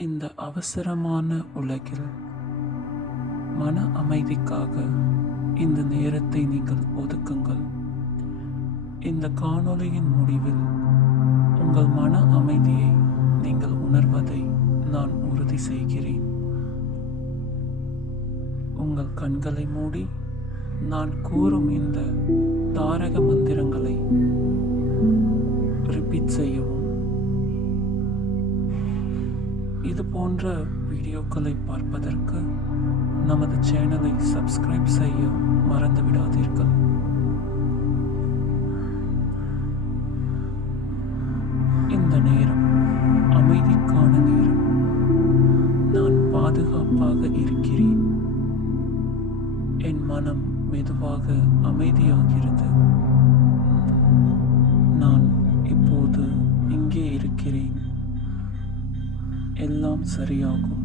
இந்த அவசரமான உலகில் மன அமைதிக்காக இந்த நேரத்தை நீங்கள் ஒதுக்குங்கள். இந்த காணொளியின் முடிவில் உங்கள் மன அமைதியை நீங்கள் உணர்வதை நான் உறுதி செய்கிறேன். உங்கள் கண்களை மூடி நான் கூறும் இந்த தாரக மந்திரங்களை ரிப்பீட் செய்யவும். இது போன்ற வீடியோக்களை பார்ப்பதற்கு நமது சேனலை சப்ஸ்கிரைப் செய்ய மறந்து விடாதீர்கள். இந்த நேரம் அமைதிக்கான நேரம். நான் பாதுகாப்பாக இருக்கிறேன். என் மனம் மெதுவாக அமைதியாகிறது. நான் இப்போது இங்கே இருக்கிறேன். எல்லாம் சரியாகும்.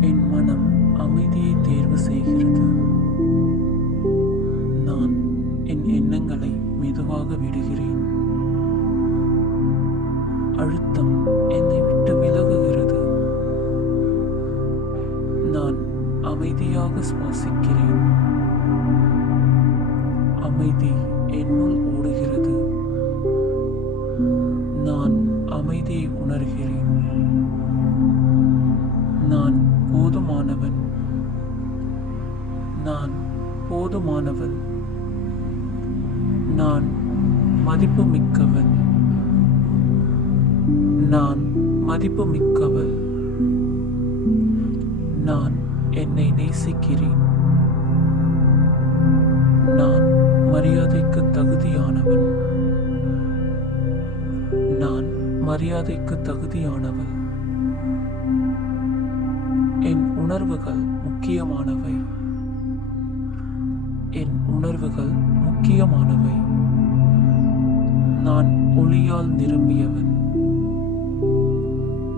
என் மனம் அமைதியை தேர்வு செய்கிறது. நான் என் எண்ணங்களை மெதுவாக விடுகிறேன். அழுத்தம் என்னை விட்டு விலகுகிறது. நான் அமைதியாக சுவாசிக்கிறேன். அமைதி என்னுள் ஓடுகிறது. நான் அமைதியை உணர்கிறேன். நான் போதுமானவன். நான் போதுமானவன். நான் மதிப்புமிக்கவன். நான் மதிப்புமிக்கவள். நான் என்னை நேசிக்கிறேன். நான் மரியாதைக்கு தகுதியானவன். நான் மரியாதைக்கு தகுதியானவள். என் உணர்வுகள் முக்கியமானவை. என் உணர்வுகள் முக்கியமானவை. நான் ஒளியால் நிரம்பியவன்.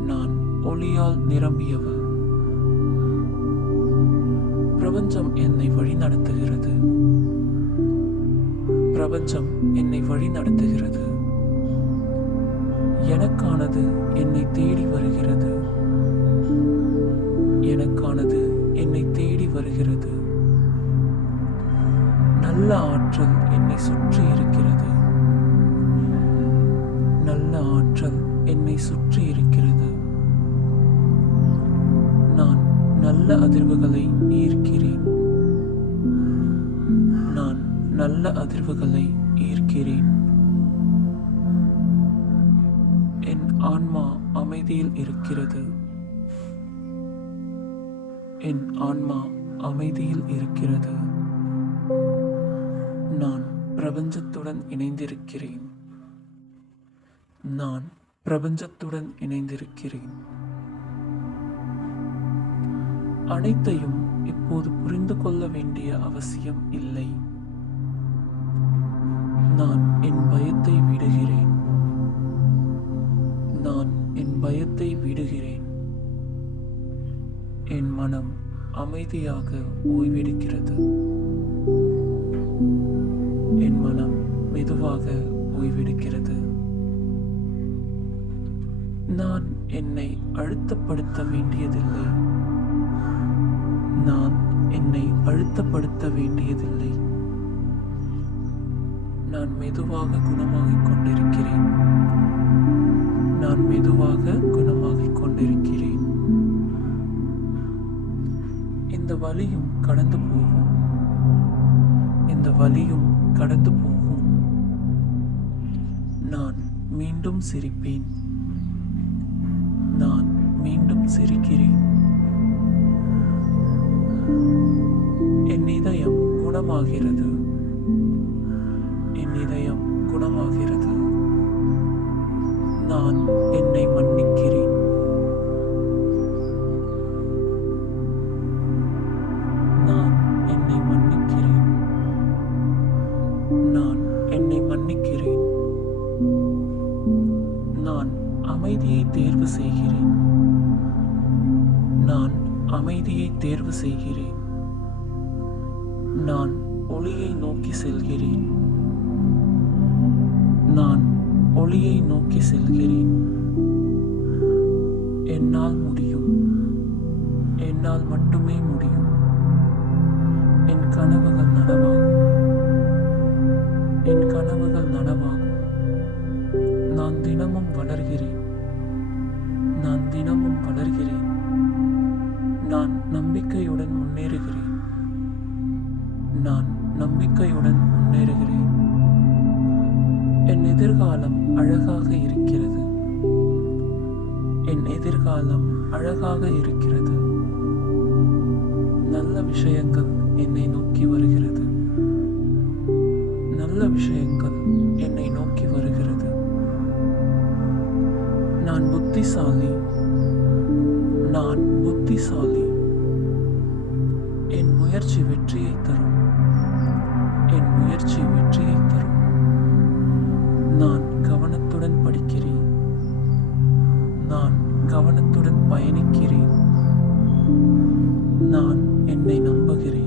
நான் ஒளியால் நிரம்பியவள். பிரபஞ்சம் என்னை வழிநடத்துகிறது. பிரபஞ்சம் என்னை வழிநடத்துகிறது. எனக்கானது என்னை தேடி வருகிறது. எனக்கானது என்னை தேடி வருகிறது. நல்ல ஆற்றல் என்னை சுற்றி இருக்கிறது. நல்ல ஆற்றல் என்னை சுற்றி இருக்கிறது. நான் நல்ல அதிர்வுகளை ஈர்க்கிறேன். நான் நல்ல அதிர்வுகளை ஈர்க்கிறேன். என் ஆன்மா அமைதியில் இருக்கிறது. என் ஆன்மா அமைதியில் இருக்கிறது. நான் பிரபஞ்சத்துடன் இணைந்திருக்கிறேன். நான் பிரபஞ்சத்துடன் இணைந்திருக்கிறேன். அனைத்தையும் இப்போது புரிந்து கொள்ள வேண்டிய அவசியம் இல்லை. நான் என் பயத்தை விடுகிறேன். நான் என் பயத்தை விடுகிறேன். என் மனம் அமைதியாக ஓய்வெடுக்கிறது. என் மனம் மெதுவாக ஓய்வெடுக்கிறது. நான் என்னை அழுத்தப்படுத்த வேண்டியதில்லை. நான் என்னை அழுத்தப்படுத்த வேண்டியதில்லை. நான் மெதுவாக குணமாகிக் கொண்டிருக்கிறேன். நான் மெதுவாக குணமாகிக் கொண்டிருக்கிறேன். இந்த வலியும் கடந்து போகும். இந்த வலியும் கடந்து போகும். நான் மீண்டும் சிரிப்பேன். நான் மீண்டும் சிரிக்கிறேன். என் இதயம் குணமாகிறது. என் இதயம் குணமாகிறது. நான் என்னை மன்னிக்கிறேன். நான் என்னை மன்னிக்கிறேன். நான் என்னை மன்னிக்கிறேன். நான் அமைதியை தேர்வு செய்கிறேன். நான் அமைதியை தேர்வு செய்கிறேன். நான் ஒளியை நோக்கி செல்கிறேன். நான் ஒளியை நோக்கி செல்கிறேன். என்னால் மட்டுமே முடியும். என் கனவுகள் நனவாகும். என் கனவுகள் நனவாகும். நான் தினமும் வளர்கிறேன். நான் தினமும் வளர்கிறேன். நான் நம்பிக்கையுடன் முன்னேறுகிறேன். நான் நம்பிக்கையுடன் முன்னேறுகிறேன். என் எதிர்காலம் அழகாக இருக்கிறது. என் எதிர்காலம் அழகாக இருக்கிறது. நல்ல விஷயங்கள் என்னை நோக்கி வருகிறது. நல்ல விஷயங்கள் என்னை நோக்கி வருகிறது. நான் புத்திசாலி. நான் புத்திசாலி. என் முயற்சி வெற்றியை தரும். என் முயற்சி வெற்றியை தரும். நான் கவனத்துடன் படிக்கிறேன். நான் கவனத்துடன் பயணிக்கிறேன். நான் என்னை நம்புகிறேன்.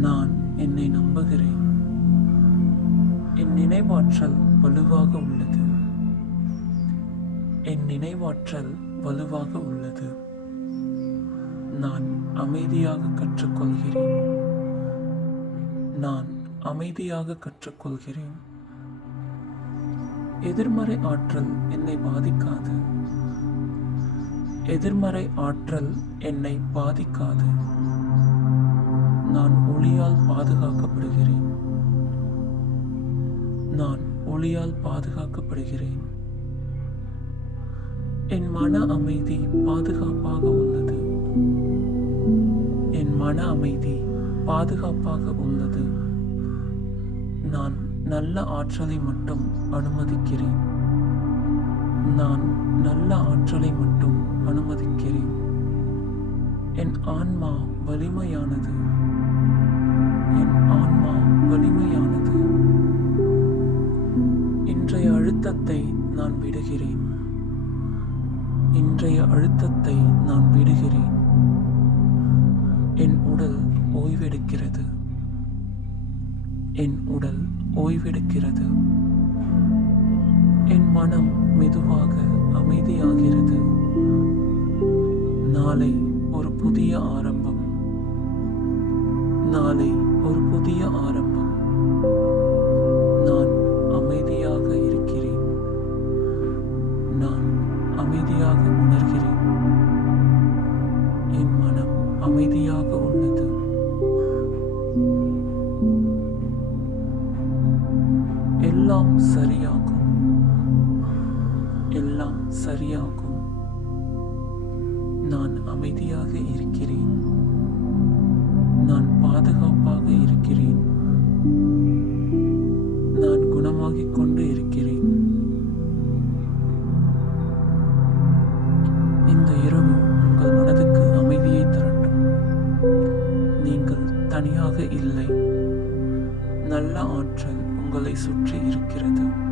நான் என்னை நம்புகிறேன். என் நினைவாற்றல் வலுவாக உள்ளது. என் நினைவாற்றல் வலுவாக உள்ளது. நான் அமைதியாக கற்றுக்கொள்கிறேன். நான் அமைதியாக கற்றுக்கொள்கிறேன். எதிர்மறை ஆற்றல் என்னை பாதிக்காது. எதிர்மறை ஆற்றல் என்னை பாதிக்காது. நான் ஒளியால் பாதுகாக்கப்படுகிறேன். நான் ஒளியால் பாதுகாக்கப்படுகிறேன். என் மன அமைதி பாதுகாப்பாக உள்ளது. என் மன அமைதி பாதுகாப்பாக உள்ளது. நான் நல்ல ஆற்றலை மட்டும் அனுமதிக்கிறேன். நான் நல்ல ஆற்றலை மட்டும் அனுமதிக்கிறேன். என் ஆன்மா வலிமையானது. என் ஆன்மா வலிமையானது. இன்றைய அழுத்தத்தை நான் விடுகிறேன். இன்றைய அழுத்தத்தை நான் விடுகிறேன். என் உடல் ஓய்வெடுக்கிறது. என் உடல் ஓய்வெடுக்கிறது. என் மனம் மெதுவாக அமைதியாகிறது. நாளை ஒரு புதிய ஆரம்பம். நாளை ஒரு புதிய ஆரம்பம். நான் அமைதியாக இருக்கிறேன். நான் அமைதியாக உணர்கிறேன். என் மனம் அமைதியாக உள்ளது. எல்லாம் சரியாகும். எல்லாம் சரியாகும். நான் அமைதியாக இருக்கிறேன். நான் பாதுகாப்பாக இருக்கிறேன். நான் குணமாகிக் கொண்டு இருக்கிறேன். இந்த இரவு உங்கள் மனதுக்கு அமைதியை தரட்டும். நீங்கள் தனியாக இல்லை. நல்ல ஆற்றல் உங்களை சுற்றி இருக்கிறது.